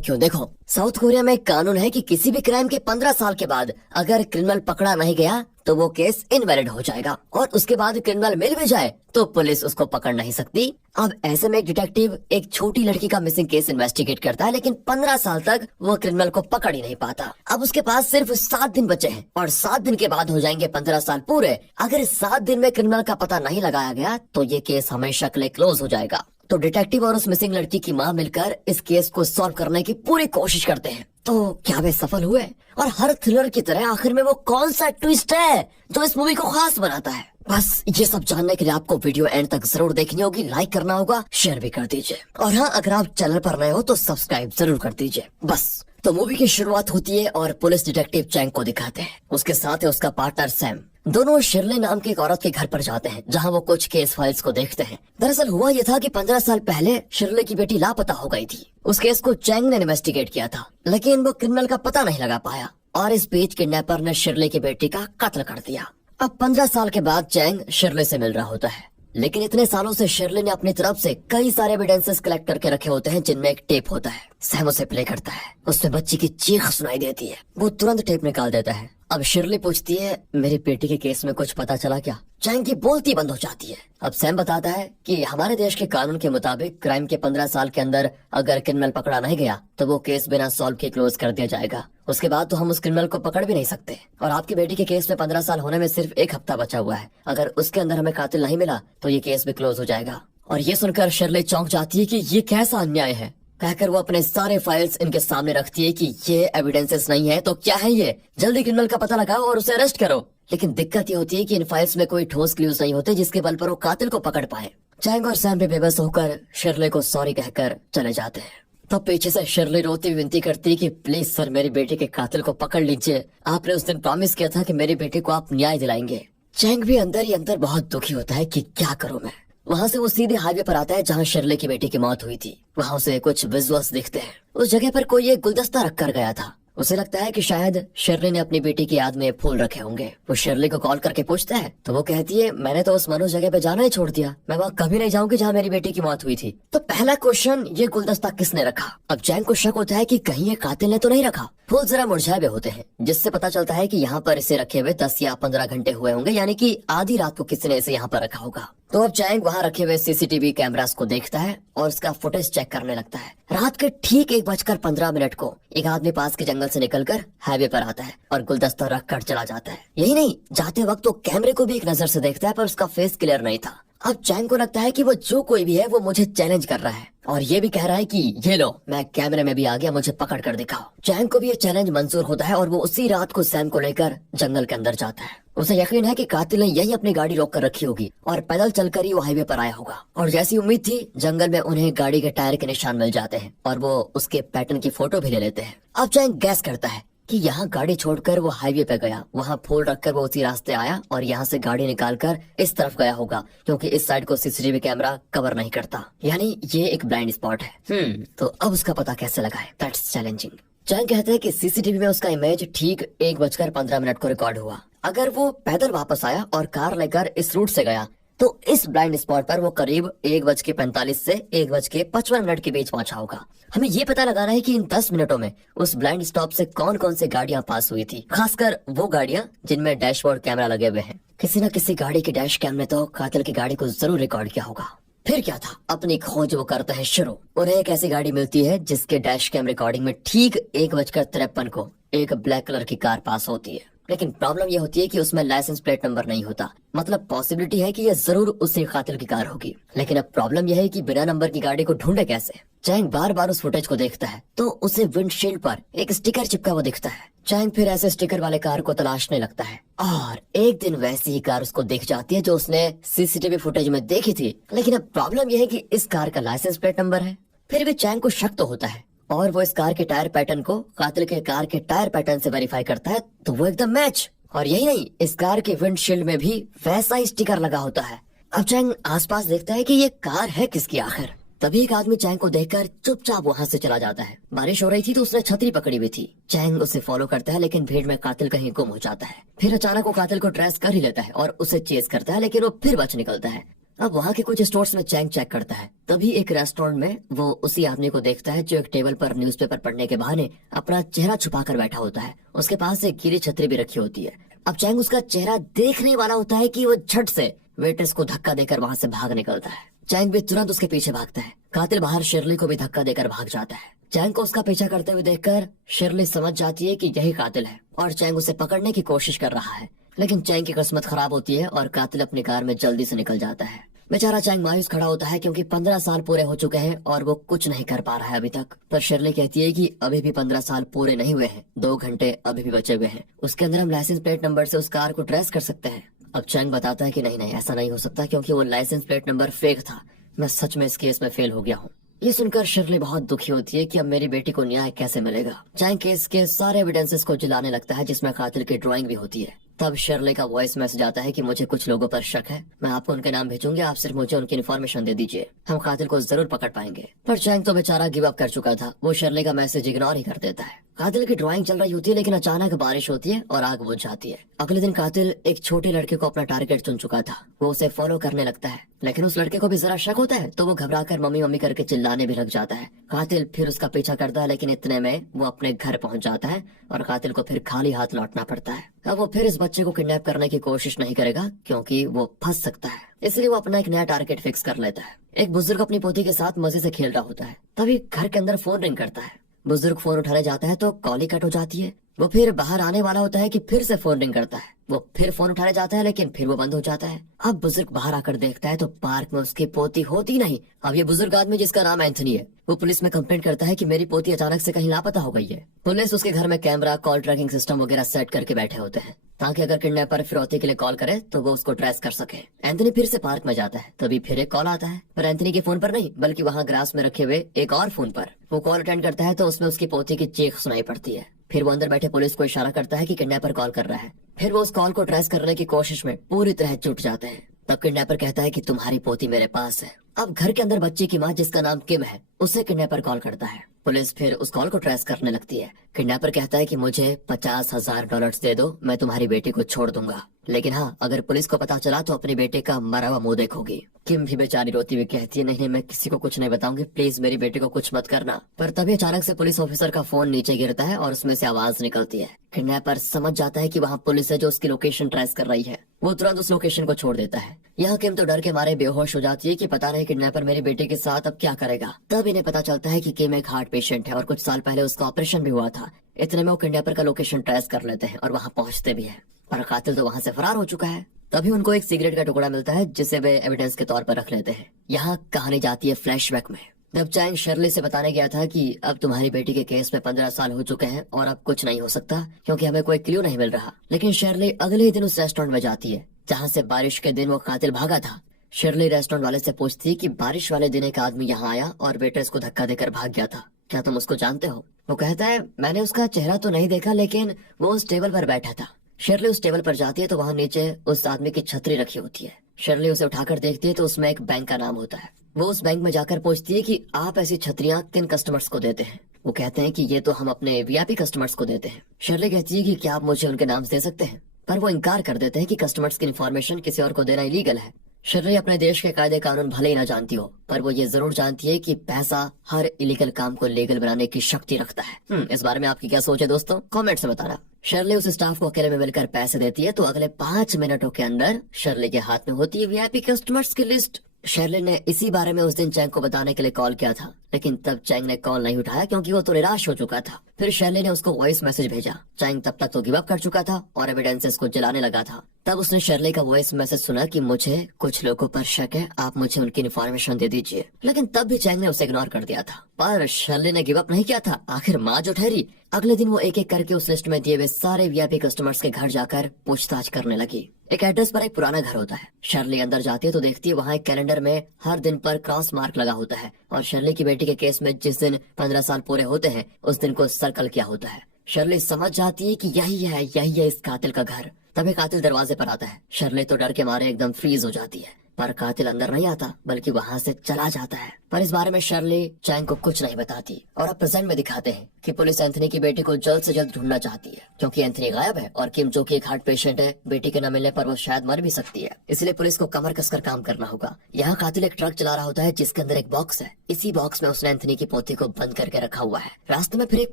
क्यों। देखो, south Korea में एक कानून है कि किसी भी क्राइम के 15 साल के बाद अगर क्रिमिनल पकड़ा नहीं गया तो वो केस इनवैलिड हो जाएगा, और उसके बाद क्रिमिनल मिल भी जाए तो पुलिस उसको पकड़ नहीं सकती। अब ऐसे में एक डिटेक्टिव एक छोटी लड़की का मिसिंग केस इन्वेस्टिगेट करता है, लेकिन 15 साल तक वो क्रिमिनल को पकड़ ही नहीं पाता। अब उसके पास सिर्फ 7 दिन बचे हैं और 7 दिन के बाद हो जाएंगे 15 साल पूरे। अगर 7 दिन में क्रिमिनल का पता नहीं लगाया गया तो ये केस हमेशा के लिए क्लोज हो जाएगा। तो डिटेक्टिव और उस मिसिंग लड़की की माँ मिलकर इस केस को सॉल्व करने की पूरी कोशिश करते हैं। तो क्या वे सफल हुए? और हर थ्रिलर की तरह आखिर में वो कौन सा ट्विस्ट है जो इस मूवी को खास बनाता है? बस ये सब जानने के लिए आपको वीडियो एंड तक जरूर देखनी होगी, लाइक करना होगा, शेयर भी कर दीजिए, और हाँ, अगर आप चैनल पर नए हो तो सब्सक्राइब जरूर कर दीजिए। बस तो मूवी की शुरुआत होती है और पुलिस डिटेक्टिव चैंग को दिखाते हैं। उसके साथ है उसका पार्टनर सैम। दोनों शिरले नाम की एक औरत के घर पर जाते हैं जहां वो कुछ केस फाइल्स को देखते हैं। दरअसल हुआ ये था कि 15 साल पहले शिरले की बेटी लापता हो गई थी। उस केस को चैंग ने इन्वेस्टिगेट किया था, लेकिन वो क्रिमिनल का पता नहीं लगा पाया और इस बीच किडनैपर ने शिरले की बेटी का कत्ल कर दिया। अब 15 साल के बाद चैंग शिरले से मिल रहा होता है, लेकिन इतने सालों से शिरले ने अपनी तरफ से कई सारे एविडेंसेस कलेक्ट करके रखे होते हैं जिनमें एक टेप होता है। सैम उसे प्ले करता है, उसमें बच्ची की चीख सुनाई देती है। वो तुरंत टेप निकाल देता है। अब शिरली पूछती है, मेरी बेटी के केस में कुछ पता चला क्या? चैंग की बोलती बंद हो जाती है। अब सैम बताता है कि हमारे देश के कानून के मुताबिक क्राइम के 15 साल के अंदर अगर क्रिमिनल पकड़ा नहीं गया तो वो केस बिना सॉल्व के क्लोज कर दिया जाएगा। उसके बाद तो हम उस क्रिमिनल को पकड़ भी नहीं सकते, और आपकी बेटी के केस में 15 साल होने में सिर्फ एक हफ्ता बचा हुआ है। अगर उसके अंदर हमें कातिल नहीं मिला तो ये केस भी क्लोज हो जाएगा। और ये सुनकर शिरली चौंक जाती है कि ये कैसा अन्याय है। कहकर वो अपने सारे फाइल्स इनके सामने रखती है कि ये एविडेंसेस नहीं है तो क्या है ये, जल्दी क्रिमिनल का पता लगाओ और उसे अरेस्ट करो। लेकिन दिक्कत ये होती है कि इन फाइल्स में कोई ठोस क्लूज नहीं होते जिसके बल पर वो कातिल को पकड़ पाए। चैंग और सैम भी बेबस होकर शिरले को सॉरी कहकर चले जाते हैं। तब पीछे से शिरली रोती हुई विनती करती है कि प्लीज सर, मेरी बेटी के कातिल को पकड़ लीजिए, आपने उस दिन प्रॉमिस किया था कि मेरी बेटी को आप न्याय दिलाएंगे। चैंग भी अंदर ही अंदर बहुत दुखी होता है कि क्या करूं मैं। वहाँ से वो सीधे हाईवे पर आता है जहाँ शिरले की बेटी की मौत हुई थी। वहाँ उसे कुछ विजुअल्स दिखते हैं। उस जगह पर कोई एक गुलदस्ता रख कर गया था। उसे लगता है कि शायद शिरली ने अपनी बेटी की याद में फूल रखे होंगे। वो शिरली को कॉल करके पूछता है तो वो कहती है, मैंने तो उस मनुष्य जगह पे जाना ही छोड़ दिया, मैं वहाँ कभी नहीं जाऊंगी जहाँ मेरी बेटी की मौत हुई थी। तो पहला क्वेश्चन, ये गुलदस्ता किसने रखा? अब चैंग को शक होता है कि कहीं ये कातिल ने तो नहीं रखा। फूल जरा मुरझाए हुए होते हैं, जिससे पता चलता है कि यहाँ पर इसे रखे हुए 10 या 15 घंटे हुए होंगे, यानी कि आधी रात को किसी ने इसे यहाँ पर रखा होगा। तो अब चैंग वहाँ रखे हुए सीसीटीवी कैमरास को देखता है और उसका फुटेज चेक करने लगता है। रात के ठीक 1:15 को एक आदमी पास के जंगल से निकलकर हाईवे पर आता है और गुलदस्ता रख कर चला जाता है। यही नहीं, जाते वक्त वो कैमरे को भी एक नजर से देखता है, पर उसका फेस क्लियर नहीं था। अब चैंग को लगता है कि वो जो कोई भी है वो मुझे चैलेंज कर रहा है और ये भी कह रहा है कि ये लो, मैं कैमरे में भी आ गया, मुझे पकड़ कर दिखाओ। चैंग को भी ये चैलेंज मंजूर होता है और वो उसी रात को सैम को लेकर जंगल के अंदर जाता है। उसे यकीन है कि कातिल ने यही अपनी गाड़ी रोक कर रखी होगी और पैदल चलकर ही वो हाईवे पर आया होगा। और जैसी उम्मीद थी, जंगल में उन्हें गाड़ी के टायर के निशान मिल जाते हैं और वो उसके पैटर्न की फोटो भी ले लेते हैं। अब चैंग गैस करता है कि यहाँ गाड़ी छोड़कर वो हाईवे पे गया, वहाँ फूल रखकर वो उसी रास्ते आया और यहाँ से गाड़ी निकालकर इस तरफ गया होगा, क्योंकि इस साइड को सीसीटीवी कैमरा कवर नहीं करता, यानी ये एक ब्लाइंड स्पॉट है। तो अब उसका पता कैसे लगाए? That's challenging. चैंग कहते हैं कि सीसीटीवी में उसका इमेज ठीक 1:15 को रिकॉर्ड हुआ। अगर वो पैदल वापस आया और कार लेकर इस रूट से गया तो इस ब्लाइंड स्पॉट पर वो करीब 1:45 से 1:55 के बीच पहुंचा होगा। हमें ये पता लगाना है कि इन 10 मिनटों में उस ब्लाइंड स्टॉप से कौन कौन से गाड़ियां पास हुई थी, खासकर वो गाड़ियां जिनमें डैशबोर्ड कैमरा लगे हुए हैं। किसी न किसी गाड़ी के डैश कैम ने तो कातिल की गाड़ी को जरूर रिकॉर्ड किया होगा। फिर क्या था, अपनी खोज वो करते हैं शुरू। उन्हें एक ऐसी गाड़ी मिलती है जिसके डैश कैम रिकॉर्डिंग में ठीक 1:53 को एक ब्लैक कलर की कार पास होती है। लेकिन प्रॉब्लम ये होती है कि उसमें लाइसेंस प्लेट नंबर नहीं होता। मतलब पॉसिबिलिटी है कि ये जरूर उसी कातिल की कार होगी, लेकिन अब प्रॉब्लम यह है कि बिना नंबर की गाड़ी को ढूंढे कैसे। चैंग बार बार उस फुटेज को देखता है तो उसे विंडशील्ड पर एक स्टिकर चिपका हुआ दिखता है। चैंग फिर ऐसे स्टिकर वाले कार को तलाशने लगता है और एक दिन वैसी ही कार उसको दिख जाती है जो उसने सीसीटीवी फुटेज में देखी थी। लेकिन अब प्रॉब्लम यह है कि इस कार का लाइसेंस प्लेट नंबर है। फिर भी चैंग को शक तो होता है और वो इस कार के टायर पैटर्न को कातिल के कार के टायर पैटर्न से वेरीफाई करता है तो वो एकदम मैच। और यही नहीं, इस कार के विंडशील्ड में भी वैसा ही स्टिकर लगा होता है। अब चैंग आसपास देखता है कि ये कार है किसकी आखिर। तभी एक आदमी चैंग को देखकर चुपचाप वहाँ से चला जाता है। बारिश हो रही थी तो उसने छतरी पकड़ी हुई थी। चैंग उसे फॉलो करता है लेकिन भीड़ में कातिल कहीं गुम हो जाता है। फिर अचानक वो कातिल को ट्रेस कर ही लेता है और उसे चेस करता है, लेकिन वो फिर बच निकलता है। अब वहाँ के कुछ स्टोर्स में चैंग चेक करता है, तभी एक रेस्टोरेंट में वो उसी आदमी को देखता है जो एक टेबल पर न्यूज़पेपर पढ़ने के बहाने अपना चेहरा छुपा कर बैठा होता है। उसके पास एक गीली छतरी भी रखी होती है। अब चैंग उसका चेहरा देखने वाला होता है कि वो झट से वेट्रेस को धक्का देकर वहाँ से भाग निकलता है। चैंग भी तुरंत उसके पीछे भागता है। कातिल बाहर शिरली को भी धक्का देकर भाग जाता है। चैंग को उसका पीछा करते हुए देखकर शिरली समझ जाती है कि यही कातिल है और चैंग उसे पकड़ने की कोशिश कर रहा है, लेकिन चैंग की किस्मत खराब होती है और कातिल अपनी कार में जल्दी से निकल जाता है। बेचारा चैंग मायूस खड़ा होता है क्योंकि 15 साल पूरे हो चुके हैं और वो कुछ नहीं कर पा रहा है अभी तक। पर शिरली कहती है कि अभी भी 15 साल पूरे नहीं हुए हैं, 2 घंटे अभी भी बचे हुए हैं, उसके अंदर हम लाइसेंस प्लेट नंबर से उस कार को ट्रेस कर सकते हैं। अब चैंग बताता है कि नहीं नहीं, ऐसा नहीं हो सकता क्योंकि वो लाइसेंस प्लेट नंबर फेक था। मैं सच में इस केस में फेल हो गया हूँ। ये सुनकर शिरली बहुत दुखी होती है कि अब मेरी बेटी को न्याय कैसे मिलेगा। चैंग केस के सारे एविडेंसेस को जलाने लगता है जिसमें कातिल की ड्राइंग भी होती है। तब शिरली का वॉइस मैसेज आता है कि मुझे कुछ लोगों पर शक है, मैं आपको उनके नाम भेजूंगी, आप सिर्फ मुझे उनकी इन्फॉर्मेशन दे दीजिए, हम कातिल को जरूर पकड़ पाएंगे। पर चैंग तो बेचारा गिव अप कर चुका था, वो शिरली का मैसेज इग्नोर ही कर देता है। कातिल की ड्राइंग चल रही होती है लेकिन अचानक बारिश होती है और आग बुझ जाती है। अगले दिन कातिल एक छोटे लड़के को अपना टारगेट चुन चुका था। वो उसे फॉलो करने लगता है, लेकिन उस लड़के को भी जरा शक होता है तो वो घबराकर मम्मी मम्मी करके चिल्लाने भी लग जाता है। कातिल फिर उसका पीछा करता है लेकिन इतने में वो अपने घर पहुंच जाता है और कातिल को फिर खाली हाथ लौटना पड़ता है। अब वो फिर इस बच्चे को किडनैप करने की कोशिश नहीं करेगा क्योंकि वो फंस सकता है, इसलिए वो अपना एक नया टारगेट फिक्स कर लेता है। एक बुजुर्ग अपनी पोती के साथ मजे से खेल रहा होता है, तभी घर के अंदर फोन रिंग करता है। बुजुर्ग फोन उठाने जाता है तो कॉल ही कट हो जाती है। वो फिर बाहर आने वाला होता है कि फिर से फोन रिंग करता है। वो फिर फोन उठाने जाता है लेकिन फिर वो बंद हो जाता है। अब बुजुर्ग बाहर आकर देखता है तो पार्क में उसकी पोती होती नहीं। अब ये बुजुर्ग आदमी जिसका नाम एंथनी है, वो पुलिस में कंप्लेंट करता है कि मेरी पोती अचानक से कहीं लापता हो गई है। पुलिस उसके घर में कैमरा, कॉल ट्रैकिंग सिस्टम वगैरह सेट करके बैठे होते हैं ताकि अगर किडनैपर फिरौती के लिए कॉल करे तो वो उसको ट्रेस कर सके। एंथनी फिर से पार्क में जाता है, तभी फिर एक कॉल आता है, पर एंथनी के फोन पर नहीं बल्कि वहाँ ग्रास में रखे हुए एक और फोन पर। वो कॉल अटेंड करता है तो उसमें उसकी पोती की चीख सुनाई पड़ती है। फिर वो अंदर बैठे पुलिस को इशारा करता है कि किडनैपर कॉल कर रहा है। फिर वो उस कॉल को ट्रेस करने की कोशिश में पूरी तरह जुट जाते हैं। तब किडनैपर कहता है कि तुम्हारी पोती मेरे पास है। अब घर के अंदर बच्चे की माँ जिसका नाम किम है, उसे किडनैपर कॉल करता है। पुलिस फिर उस कॉल को ट्रेस करने लगती है। किडनैपर कहता है कि मुझे $50,000 दे दो, मैं तुम्हारी बेटी को छोड़ दूंगा, लेकिन हाँ अगर पुलिस को पता चला तो अपने बेटे का मरा हुआ मुंह देखोगी। किम भी बेचारी रोती हुई कहती है नहीं नहीं, मैं किसी को कुछ नहीं बताऊंगी, प्लीज मेरी बेटी को कुछ मत करना। पर तभी अचानक से पुलिस ऑफिसर का फोन नीचे गिरता है और उसमें से आवाज निकलती है। किडनैपर समझ जाता है कि वहाँ पुलिस है जो उसकी लोकेशन ट्रेस कर रही है। वो तुरंत उस लोकेशन को छोड़ देता है। यहाँ किम तो डर के मारे बेहोश हो जाती है कि पता नहीं किडनैपर मेरी बेटी के साथ अब क्या करेगा। तब इन्हें पता चलता है कि किम एक हार्ट पेशेंट है और कुछ साल पहले उसका ऑपरेशन भी हुआ था। इतने में वो किडनैपर का लोकेशन ट्रेस कर लेते हैं और वहाँ पहुँचते भी है, पर कातिल तो वहाँ से फरार हो चुका है। तभी उनको एक सिगरेट का टुकड़ा मिलता है जिसे वे एविडेंस के तौर पर रख लेते हैं। यहाँ कहानी जाती है फ्लैशबैक में। जब चैंग शिरली से बताने गया था कि अब तुम्हारी बेटी के केस में 15 साल हो चुके हैं और अब कुछ नहीं हो सकता क्योंकि हमें कोई क्लू नहीं मिल रहा, लेकिन शिरली अगले ही दिन उस रेस्टोरेंट में जाती है जहाँ से बारिश के दिन वो कातिल भागा था। शिरली रेस्टोरेंट वाले से पूछती है कि बारिश वाले दिन एक आदमी यहाँ आया और वेटर्स को धक्का देकर भाग गया था, क्या तुम उसको जानते हो? वो कहता है मैंने उसका चेहरा तो नहीं देखा लेकिन वो उस टेबल पर बैठा था। शिरली उस टेबल पर जाती है तो वहाँ नीचे उस आदमी की छतरी रखी होती है। शिरली उसे उठाकर देखती है तो उसमें एक बैंक का नाम होता है। वो उस बैंक में जाकर पूछती है कि आप ऐसी छतरियाँ किन कस्टमर्स को देते हैं? वो कहते हैं कि ये तो हम अपने वीआईपी कस्टमर्स को देते हैं। शिरली कहती है कि क्या आप मुझे उनके नाम दे सकते हैं, पर वो इनकार कर देते हैं कि कस्टमर्स की इन्फॉर्मेशन किसी और को देना इलीगल है। शिरली अपने देश के कायदे कानून भले ही ना जानती हो, पर वो ये जरूर जानती है कि पैसा हर इलीगल काम को लीगल बनाने की शक्ति रखता है। इस बारे में आपकी क्या सोच है दोस्तों, कमेंट में बताना। शिरली उस स्टाफ को अकेले में मिलकर पैसे देती है तो अगले 5 मिनटों के अंदर शिरली के हाथ में होती है वीआईपी कस्टमर्स की लिस्ट। शिरली ने इसी बारे में उस दिन चैंग को बताने के लिए कॉल किया था, लेकिन तब चैंग ने कॉल नहीं उठाया क्योंकि वो तो निराश हो चुका था। फिर शिरली ने उसको वॉइस मैसेज भेजा। चैंग तब तक तो गिव अप कर चुका था और एविडेंसेस को जलाने लगा था। तब उसने शिरली का वॉइस मैसेज सुना कि मुझे कुछ लोगों पर शक है, आप मुझे उनकी इन्फॉर्मेशन दे दीजिए, लेकिन तब भी चैंग ने उसे इग्नोर कर दिया था। पर शिरली ने गिव अप नहीं किया था, आखिर माँ जो ठहरी। अगले दिन वो एक एक करके उस लिस्ट में दिए हुए सारे वीआईपी कस्टमर्स के घर जाकर पूछताछ करने लगी। एक एड्रेस पर एक पुराना घर होता है। शिरली अंदर जाती है तो देखती है वहाँ एक कैलेंडर में हर दिन पर क्रॉस मार्क लगा होता है और शिरली की बेटी के केस में जिस दिन 15 साल पूरे होते हैं उस दिन को सर्कल किया होता है। शिरली समझ जाती है कि यही है इस कातिल का घर। तभी कातिल दरवाजे पर आता है। शिरली तो डर के मारे एकदम फ्रीज हो जाती है, पर कातिल अंदर नहीं आता बल्कि वहाँ से चला जाता है। पर इस बारे में शर्ली चैंग को कुछ नहीं बताती और अब प्रेजेंट में दिखाते हैं कि पुलिस एंथनी की बेटी को जल्द से जल्द ढूंढना चाहती है, क्योंकि एंथनी गायब है और किम जो कि एक हार्ट पेशेंट है, बेटी के न मिलने पर वो शायद मर भी सकती है। इसलिए पुलिस को कमर कसकर काम करना होगा। यहाँ कातिल एक ट्रक चला रहा होता है जिसके अंदर एक बॉक्स है। इसी बॉक्स में उसने एंथनी की पोती को बंद करके रखा हुआ है। रास्ते में फिर एक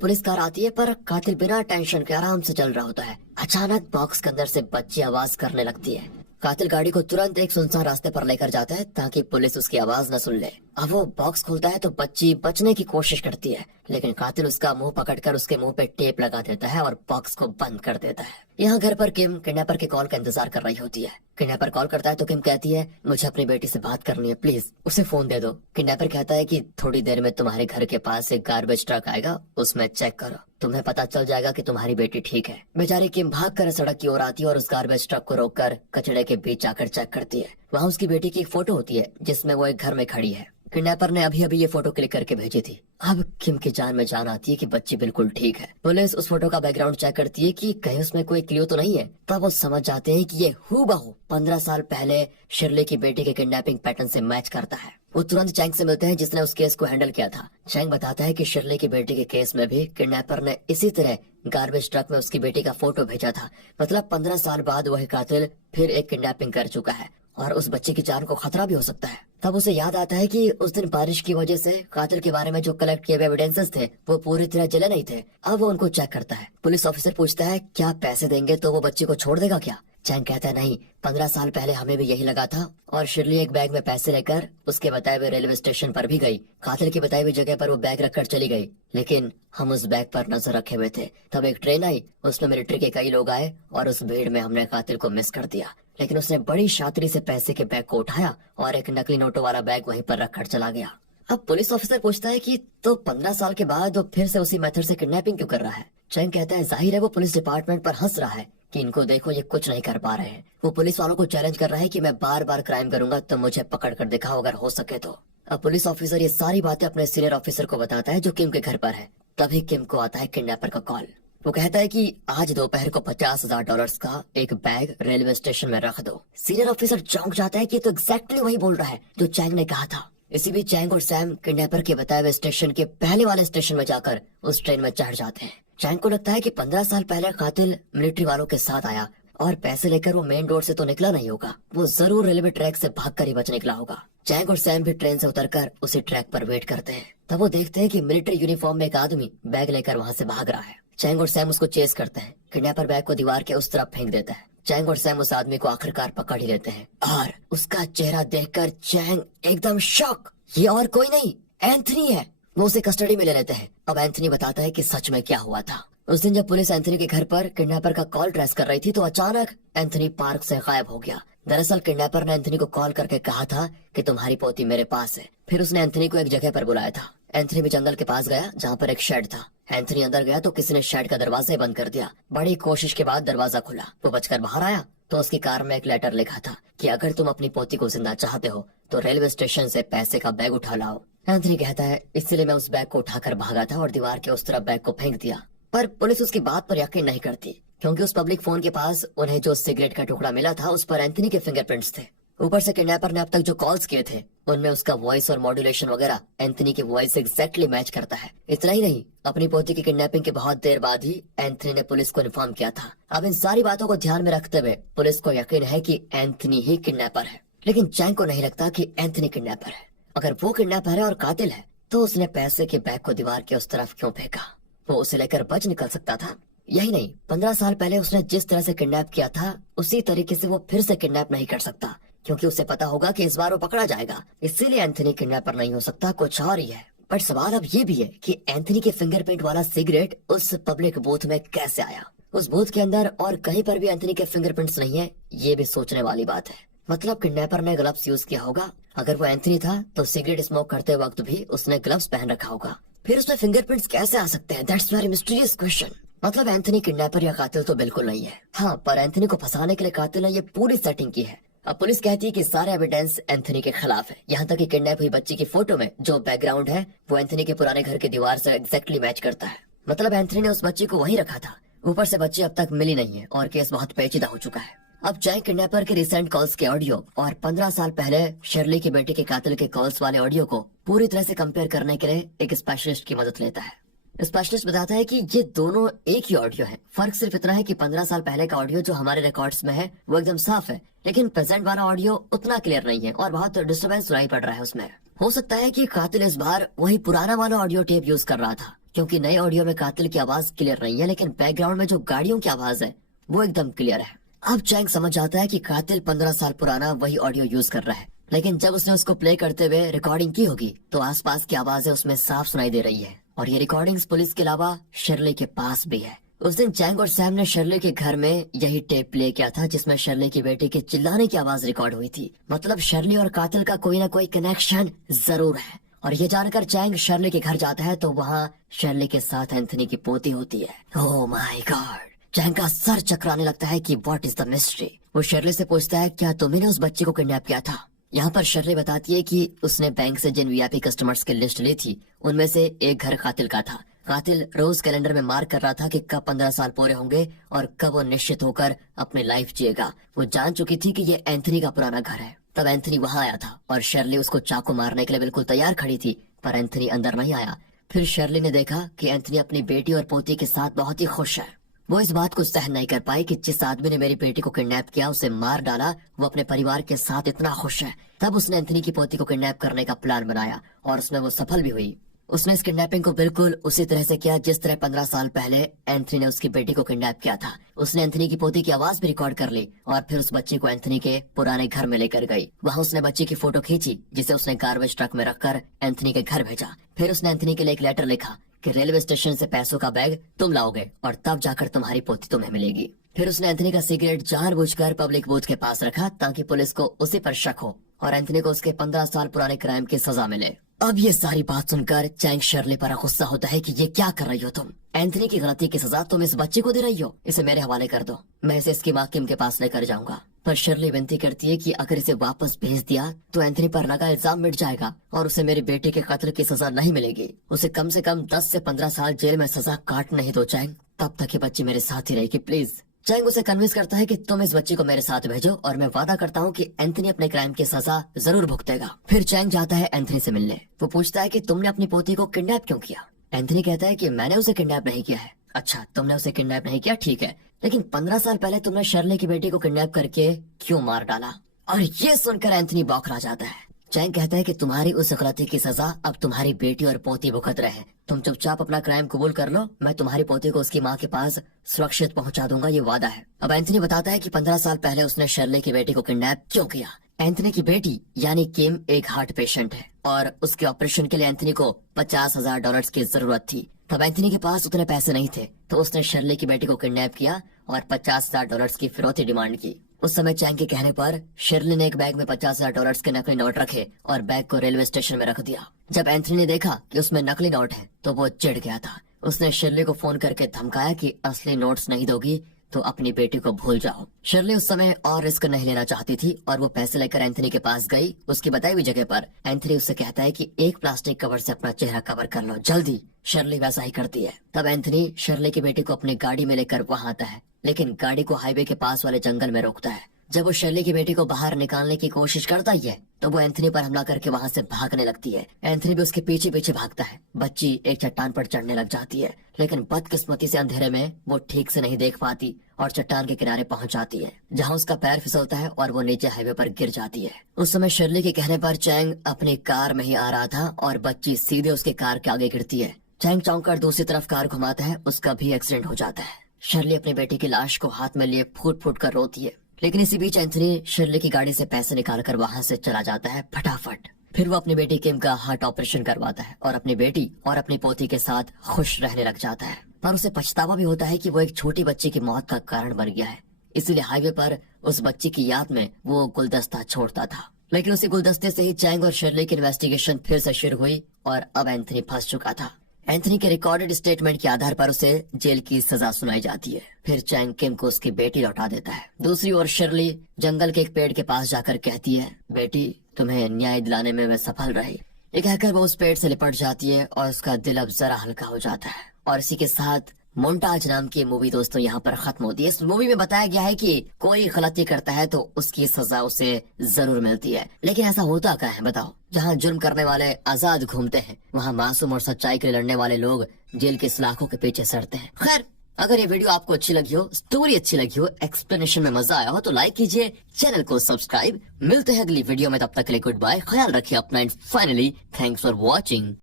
पुलिस कार आती है, पर कातिल बिना टेंशन के आराम से चल रहा होता है। अचानक बॉक्स के अंदर से बच्ची आवाज करने लगती है। कातिल गाड़ी को तुरंत एक सुनसान रास्ते पर लेकर जाता है ताकि पुलिस उसकी आवाज न सुन ले। अब वो बॉक्स खोलता है तो बच्ची बचने की कोशिश करती है, लेकिन कातिल उसका मुंह पकड़कर उसके मुंह पे टेप लगा देता है और बॉक्स को बंद कर देता है। यहाँ घर पर किम किडनैपर के कॉल का इंतजार कर रही होती है। किडनैपर कॉल करता है तो किम कहती है, मुझे अपनी बेटी से बात करनी है, प्लीज उसे फोन दे दो। किडनैपर कहता है कि थोड़ी देर में तुम्हारे घर के पास एक गार्बेज ट्रक आएगा, उसमें चेक करो, तुम्हें पता चल जाएगा कि तुम्हारी बेटी ठीक है। बेचारी किम भागकर सड़क की ओर आती है और उस गार्बेज ट्रक को रोककर कचड़े के बीच आकर चेक करती है। वहाँ उसकी बेटी की एक फोटो होती है जिसमें वो एक घर में खड़ी है। किडनैपर ने अभी अभी ये फोटो क्लिक करके भेजी थी। अब किम की जान में जान आती है कि बच्ची बिल्कुल ठीक है। पुलिस उस फोटो का बैकग्राउंड चेक करती है कि कहीं उसमें कोई क्लू तो नहीं है। तब वो समझ जाते हैं कि ये हूबहू 15 साल पहले शिरली की बेटी के किडनैपिंग पैटर्न से मैच करता है। वो तुरंत चैंग से मिलते हैं जिसने उस केस को हैंडल किया था। चैंग बताता है कि शिरली की बेटी के केस में भी किडनैपर ने इसी तरह गार्बेज ट्रक में उसकी बेटी का फोटो भेजा था। मतलब 15 साल बाद वही कातिल फिर एक किडनैपिंग कर चुका है और उस बच्चे की जान को खतरा भी हो सकता है। तब उसे याद आता है कि उस दिन बारिश की वजह से कातिल के बारे में जो कलेक्ट किए हुए एविडेंसेस थे वो पूरी तरह जले नहीं थे। अब वो उनको चेक करता है। पुलिस ऑफिसर पूछता है, क्या पैसे देंगे तो वो बच्ची को छोड़ देगा क्या? चैंग कहता है, नहीं, 15 साल पहले हमें भी यही लगा था। और शिरली एक बैग में पैसे लेकर उसके बताए हुए रेलवे स्टेशन पर भी गई। कातिल की बताई हुई जगह पर वो बैग रखकर चली गई, लेकिन हम उस बैग पर नजर रखे हुए थे। तब एक ट्रेन आई, उसमें मिलिट्री के कई लोग आए और उस भीड़ में हमने कातिल को मिस कर दिया। लेकिन उसने बड़ी शातिरी से पैसे के बैग को उठाया और एक नकली नोटों वाला बैग वहीं पर रखकर चला गया। अब पुलिस ऑफिसर पूछता है कि तो 15 साल के बाद वो फिर से उसी मेथड से किडनैपिंग क्यों कर रहा है? चैंग कहता है, जाहिर है वो पुलिस डिपार्टमेंट पर हंस रहा है कि इनको देखो ये कुछ नहीं कर पा रहे हैं। वो पुलिस वालों को चैलेंज कर रहा है कि मैं बार बार क्राइम करूंगा तो मुझे पकड़ कर दिखाओ अगर हो सके तो। अब पुलिस ऑफिसर ये सारी बातें अपने सीनियर ऑफिसर को बताता है जो किम के घर पर है। तभी किम को आता है किडनैपर का कॉल। वो कहता है कि आज दोपहर को $50,000 का एक बैग रेलवे स्टेशन में रख दो। सीनियर ऑफिसर चौंक जाता है कि तो एग्जैक्टली वही बोल रहा है जो चैंग ने कहा था। इसी बीच चैंग और सैम किडनैपर के बताए हुए स्टेशन के पहले वाले स्टेशन में जाकर उस ट्रेन में चढ़ जाते हैं। चैंग को लगता है कि 15 साल पहले कातिल मिलिट्री वालों के साथ आया और पैसे लेकर वो मेन रोड से तो निकला नहीं होगा, वो जरूर रेलवे ट्रैक से भागकर ही बच निकला होगा। चैंग और सैम भी ट्रेन से उतरकर उसी ट्रैक पर वेट करते हैं। तब वो देखते हैं कि मिलिट्री यूनिफॉर्म में एक आदमी बैग लेकर वहाँ से भाग रहा है। चैंग और सैम उसको चेस करते हैं। किडनैपर बैग को दीवार के उस तरफ फेंक देता है। चैंग और सैम उस आदमी को आखिरकार पकड़ ही लेते हैं और उसका चेहरा देखकर चैंग एकदम शॉक। ये और कोई नहीं, एंथनी है। वो उसे कस्टडी में ले लेते हैं। अब एंथनी बताता है कि सच में क्या हुआ था। उस दिन जब पुलिस एंथनी के घर पर किडनैपर का कॉल ट्रेस कर रही थी तो अचानक एंथनी पार्क से गायब हो गया। दरअसल किडनैपर ने एंथनी को कॉल करके कहा था कि तुम्हारी पोती मेरे पास है। फिर उसने एंथनी को एक जगह पर बुलाया था। एंथनी भी जंगल के पास गया जहाँ पर एक शेड था। एंथनी अंदर गया तो किसी ने शेड का दरवाजा बंद कर दिया। बड़ी कोशिश के बाद दरवाजा खुला। वो बचकर बाहर आया तो उसकी कार में एक लेटर लिखा था कि अगर तुम अपनी पोती को जिंदा चाहते हो तो रेलवे स्टेशन से पैसे का बैग उठा लाओ। एंथनी कहता है, इसलिए मैं उस बैग को उठाकर भागा था और दीवार के उस तरफ बैग को फेंक दिया। पर पुलिस उसकी बात पर यकीन नहीं करती क्योंकि उस पब्लिक फोन के पास उन्हें जो सिगरेट का टुकड़ा मिला था उस पर एंथनी के फिंगरप्रिंट्स थे। ऊपर से किडनैपर ने अब तक जो कॉल्स किए थे उनमें उसका वॉइस और मॉड्यूलेशन वगैरह एंथनी की वॉइस से एग्जैक्टली मैच करता है। इतना ही नहीं, अपनी पोती की किडनैपिंग के बहुत देर बाद ही एंथनी ने पुलिस को इन्फॉर्म किया था। अब इन सारी बातों को ध्यान में रखते हुए पुलिस को यकीन है कि एंथनी ही किडनैपर है, लेकिन चैंग को नहीं लगता कि एंथनी किडनैपर है। अगर वो किडनैपर है और कातिल है तो उसने पैसे के बैग को दीवार के उस तरफ क्यों फेंका? वो उसे लेकर बच निकल सकता था। यही नहीं, 15 साल पहले उसने जिस तरह से किडनैप किया था उसी तरीके से वो फिर से किडनैप नहीं कर सकता क्योंकि उसे पता होगा कि इस बार वो पकड़ा जाएगा। इसीलिए एंथनी किडनैपर नहीं हो सकता, कुछ और ही है। पर सवाल अब ये भी है कि एंथनी के फिंगरप्रिंट वाला सिगरेट उस पब्लिक बूथ में कैसे आया? उस बूथ के अंदर और कहीं पर भी एंथनी के फिंगरप्रिंट्स नहीं है, ये भी सोचने वाली बात है। मतलब किडनैपर ने ग्लव्स यूज किया होगा। अगर वो एंथनी था तो सिगरेट स्मोक करते वक्त भी उसने ग्लव्स पहन रखा होगा। फिर उसमें फिंगरप्रिंट्स कैसे आ सकते हैं? That's very mysterious question. मतलब एंथनी किडनैपर या कातिल तो बिल्कुल नहीं है। हाँ, पर एंथनी को फंसाने के लिए कातिल ने ये पूरी सेटिंग की है। अब पुलिस कहती है कि सारे एविडेंस एंथनी के खिलाफ है, यहाँ तक कि किडनैप हुई बच्ची की फोटो में जो बैकग्राउंड है वो एंथनी के पुराने घर की दीवार से एग्जैक्टली मैच करता है। मतलब एंथनी ने उस बच्ची को वहीं रखा था। ऊपर से बच्ची अब तक मिली नहीं है और केस बहुत पेचीदा हो चुका है। अब चैंग किडनैपर के रिसेंट कॉल्स के ऑडियो और 15 साल पहले शर्ली की बेटी के कातिल के कॉल्स वाले ऑडियो को पूरी तरह से कंपेयर करने के लिए एक स्पेशलिस्ट की मदद लेता है। स्पेशलिस्ट बताता है कि ये दोनों एक ही ऑडियो है। फर्क सिर्फ इतना है कि 15 साल पहले का ऑडियो जो हमारे रिकॉर्ड्स में है वो एकदम साफ है, लेकिन प्रेजेंट वाला ऑडियो उतना क्लियर नहीं है और बहुत डिस्टर्बेंस सुनाई पड़ रहा है उसमें। हो सकता है कि कातिल इस बार वही पुराना वाला ऑडियो टेप यूज कर रहा था, क्योंकि नए ऑडियो में कातिल की आवाज क्लियर नहीं है, लेकिन बैकग्राउंड में जो गाड़ियों की आवाज है वो एकदम क्लियर है। अब चैंग समझ जाता है कि कातिल 15 साल पुराना वही ऑडियो यूज कर रहा है, लेकिन जब उसने उसको प्ले करते हुए रिकॉर्डिंग की होगी तो आसपास की आवाजें उसमें साफ सुनाई दे रही है और ये रिकॉर्डिंग्स पुलिस के अलावा शर्ली के पास भी है। उस दिन चैंग और सैम ने शर्ली के घर में यही टेप प्ले किया था जिसमें शर्ली की बेटी के चिल्लाने की आवाज रिकॉर्ड हुई थी। मतलब शर्ली और कातिल का कोई ना कोई कनेक्शन जरूर है। और ये जानकर चैंग शर्ली के घर जाता है तो वहाँ शर्ली के साथ एंथनी की पोती होती है। ओह माय गॉड, चैंग का सर चकराने लगता है कि व्हाट इज द मिस्ट्री। वो शर्ली से पूछता है, क्या तुम्ही ने उस बच्चे को किडनैप किया था? यहाँ पर शर्ली बताती है कि उसने बैंक से जिन वीआईपी कस्टमर्स की लिस्ट ली थी उनमें से एक घर कातिल का था। कातिल रोज कैलेंडर में मार्क कर रहा था कि कब 15 साल पूरे होंगे और कब वो निश्चित होकर अपनी लाइफ जिएगा। वो जान चुकी थी कि ये एंथनी का पुराना घर है। तब एंथनी वहाँ आया था और शर्ली उसको चाकू मारने के लिए बिल्कुल तैयार खड़ी थी, पर एंथनी अंदर नहीं आया। फिर शर्ली ने देखा कि एंथनी अपनी बेटी और पोती के साथ बहुत ही खुश है। वो इस बात को सहन नहीं कर पाई कि जिस आदमी ने मेरी बेटी को किडनैप किया, उसे मार डाला, वो अपने परिवार के साथ इतना खुश है। तब उसने एंथनी की पोती को किडनैप करने का प्लान बनाया और उसमें वो सफल भी हुई। उसने इस किडनैपिंग को बिल्कुल उसी तरह से किया जिस तरह 15 साल पहले एंथनी ने उसकी बेटी को किडनैप किया था। उसने एंथनी की पोती की आवाज भी रिकॉर्ड कर ली और फिर उस बच्ची को एंथनी के पुराने घर में लेकर गई। वहाँ उसने बच्ची की फोटो खींची जिसे उसने गार्बेज ट्रक में रखकर एंथनी के घर भेजा। फिर उसने एंथनी के लिए एक लेटर लिखा कि रेलवे स्टेशन से पैसों का बैग तुम लाओगे और तब जाकर तुम्हारी पोती तुम्हें मिलेगी। फिर उसने एंथनी का सिगरेट जानबूझकर पब्लिक बूथ के पास रखा ताकि पुलिस को उसी पर शक हो और एंथनी को उसके 15 साल पुराने क्राइम की सजा मिले। अब ये सारी बात सुनकर चैंग शर्ली पर गुस्सा होता है कि ये क्या कर रही हो तुम? एंथनी की गलती की सजा तुम इस बच्चे को दे रही हो। इसे मेरे हवाले कर दो, मैं इसे इसकी माँ किम के पास लेकर जाऊंगा। पर शर्ली विनती करती है कि अगर इसे वापस भेज दिया तो एंथनी पर लगा इल्जाम मिट जाएगा और उसे मेरी बेटी के कत्ल की सजा नहीं मिलेगी। उसे कम से कम 10 से 15 साल जेल में सजा काट नहीं दो चैंग, तब तक ये बच्ची मेरे साथ ही रहेगी प्लीज। चैंग उसे कन्विंस करता है कि तुम इस बच्ची को मेरे साथ भेजो और मैं वादा करता हूँ कि एंथनी अपने क्राइम की सजा जरूर भुगतेगा। फिर चैंग जाता है एंथनी से मिलने। वो पूछता है कि तुमने अपनी पोती को किडनैप क्यों किया? एंथनी कहता है कि मैंने उसे किडनैप नहीं किया है। अच्छा, तुमने उसे किडनैप नहीं किया, ठीक है, लेकिन 15 साल पहले तुमने शर्ली की बेटी को किडनैप करके क्यों मार डाला? और ये सुनकर एंथनी बौखला जाता है। चैंग कहता है कि तुम्हारी उस गलती की सजा अब तुम्हारी बेटी और पोती भुगत रहे हैं। तुम चुपचाप अपना क्राइम कबूल कर लो, मैं तुम्हारी पोती को उसकी माँ के पास सुरक्षित पहुंचा दूंगा, ये वादा है। अब एंथनी बताता है कि 15 साल पहले उसने शर्ली की बेटी को किडनैप क्यों किया। एंथनी की बेटी यानी किम एक हार्ट पेशेंट है और उसके ऑपरेशन के लिए एंथनी को $50,000 की जरूरत थी। तब एंथनी के पास उतने पैसे नहीं थे तो उसने शर्ली की बेटी को किडनैप किया और $50,000 की फिरौती डिमांड की। उस समय चैंग के कहने पर शर्ली ने एक बैग में $50,000 के नकली नोट रखे और बैग को रेलवे स्टेशन में रख दिया। जब एंथनी ने देखा कि उसमें नकली नोट है तो वो चिढ़ गया था। उसने शर्ली को फोन करके धमकाया कि असली नोट्स नहीं दोगी तो अपनी बेटी को भूल जाओ। शर्ली उस समय और रिस्क नहीं लेना चाहती थी और वो पैसे लेकर एंथनी के पास गई। उसकी बताई हुई जगह पर एंथनी उससे कहता है कि एक प्लास्टिक कवर से अपना चेहरा कवर कर लो जल्दी। शर्ली वैसा ही करती है। तब एंथनी शर्ली की बेटी को अपनी गाड़ी में लेकर वहाँ आता है, लेकिन गाड़ी को हाईवे के पास वाले जंगल में रोकता है। जब वो शर्ली की बेटी को बाहर निकालने की कोशिश करता ही है तो वो एंथनी पर हमला करके वहाँ से भागने लगती है। एंथनी भी उसके पीछे पीछे भागता है। बच्ची एक चट्टान पर चढ़ने लग जाती है, लेकिन बदकिस्मती से अंधेरे में वो ठीक से नहीं देख पाती और चट्टान के किनारे पहुंच जाती है, जहां उसका पैर फिसलता है और वो नीचे हाईवे पर गिर जाती है। उस समय शर्ली के कहने पर चैंग अपनी कार में ही आ रहा था और बच्ची सीधे उसके कार के आगे गिरती है। चैंग चौंक कर दूसरी तरफ कार घुमाता है, उसका भी एक्सीडेंट हो जाता है। शर्ली अपनी बेटी की लाश को हाथ में लिए फूट फूट कर रोती है, लेकिन इसी बीच एंथनी शर्ली की गाड़ी से पैसे निकालकर वहाँ से चला जाता है फटाफट। फिर वो अपनी बेटी किम का हार्ट ऑपरेशन करवाता है और अपनी बेटी और अपनी पोती के साथ खुश रहने लग जाता है। पर उसे पछतावा भी होता है कि वो एक छोटी बच्ची की मौत का कारण बन गया है, इसलिए हाईवे पर उस बच्ची की याद में वो गुलदस्ता छोड़ता था। लेकिन उसी गुलदस्ते से ही चैंग और शर्ली की इन्वेस्टिगेशन फिर से शुरू हुई और अब एंथनी फंस चुका था। एंथनी के रिकॉर्डेड स्टेटमेंट के आधार पर उसे जेल की सजा सुनाई जाती है। फिर चैंग किम को उसकी बेटी लौटा देता है। दूसरी ओर शर्ली जंगल के एक पेड़ के पास जाकर कहती है, बेटी तुम्हें न्याय दिलाने में मैं सफल रही। ये कहकर वो उस पेड़ से लिपट जाती है और उसका दिल अब जरा हल्का हो जाता है और इसी के साथ मोन्टाज नाम की मूवी दोस्तों यहाँ पर खत्म होती है। इस मूवी में बताया गया है कि कोई गलती करता है तो उसकी सजा उसे जरूर मिलती है, लेकिन ऐसा होता क्या है बताओ? जहाँ जुर्म करने वाले आजाद घूमते हैं, वहाँ मासूम और सच्चाई के लिए लड़ने वाले लोग जेल के सलाखों के पीछे सड़ते हैं। खैर, अगर ये वीडियो आपको अच्छी लगी हो, स्टोरी अच्छी लगी हो, एक्सप्लेनेशन में मजा आया हो तो लाइक कीजिए, चैनल को सब्सक्राइब। मिलते हैं अगली वीडियो में, तब तक के लिए गुड बाय, ख्याल रखिए अपना and finally thanks for watching.